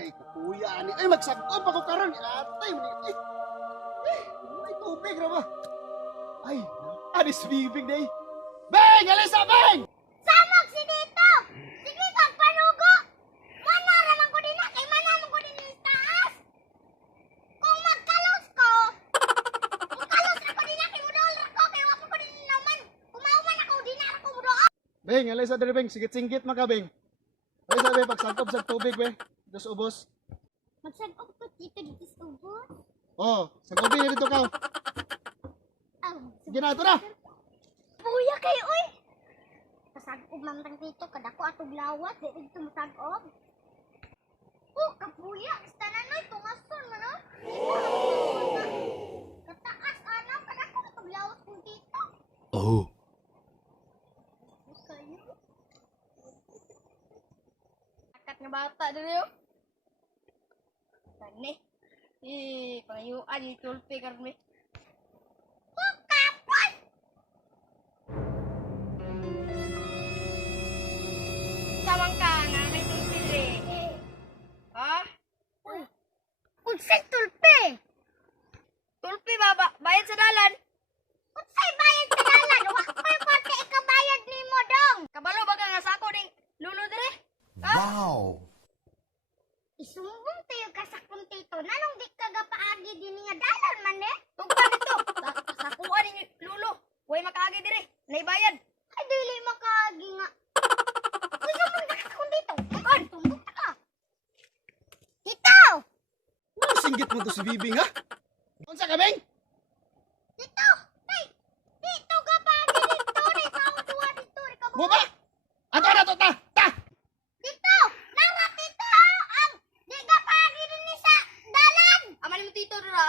Ay, kapuya ni. Ay, magsagkop ako karon. Atay, ay. Ay, tubig ra ba? Ay, anis bibig day. Beng, alisa, Beng! Samok si dito! Sige kang panugo! Mana raman ko din na, kay mana mo ko din yung taas! Kung magkalos ko, kung kalos ako din na, kay mudol ko, kay wako ko din naman! Kumauman ako, di na ako mudol! Beng, alisa dali, Beng. Sigit-singgit maka, Beng. Alisa, Beng, pagsagkop sa tubig, Beng. Dos ubos. Magsagop ko dito dito sa ubos. Oh, sa gabi na dito ka. Sige na, ito na. Puya kayo, oy! Kasagop man tang dito, kadako atong lawat, di dito masagop. Oh, kapuya, istanan oy, tungason man oh. Kataas ana, kadako atong lawat kung dito. Oh. Kayo. Akat nga bata dito yo. Tani. Pangayuan yung tulpi karmi. Oh, kapon! Samang ka nga, may tulpi rin. Ha? Uy! Unsay tulpi? Tulpi ba? Bayad sa dalan? Unsay bayad sa dalan? Wak pa yung konti ikabayad ni mo dong. Kabalo ba ka nga sa ako ni Lulo dire? Ha? Wow! Isumbong tayo ka sa kuntito. Nanong di ka gapaagi din nga dalan man eh? Tugpa dito. Sa kuha ni Lulo. Huwag makaagi dire. Naibayad. Ay, dili makaagi nga. Gusto mo na sa kuntito. Tukon, tumbok ka. Dito! Ano singgit mo to si Bibing, ha? Unsa ka, Beng? Dito! Ay! Dito ka paagi dito. Ikaw duwa dito. Ikaw Mo ba? Ato na to, ta! Ta! Dito! Nara dito! Ang di ka paagi din ni sa dalan! Aman mo tito dira.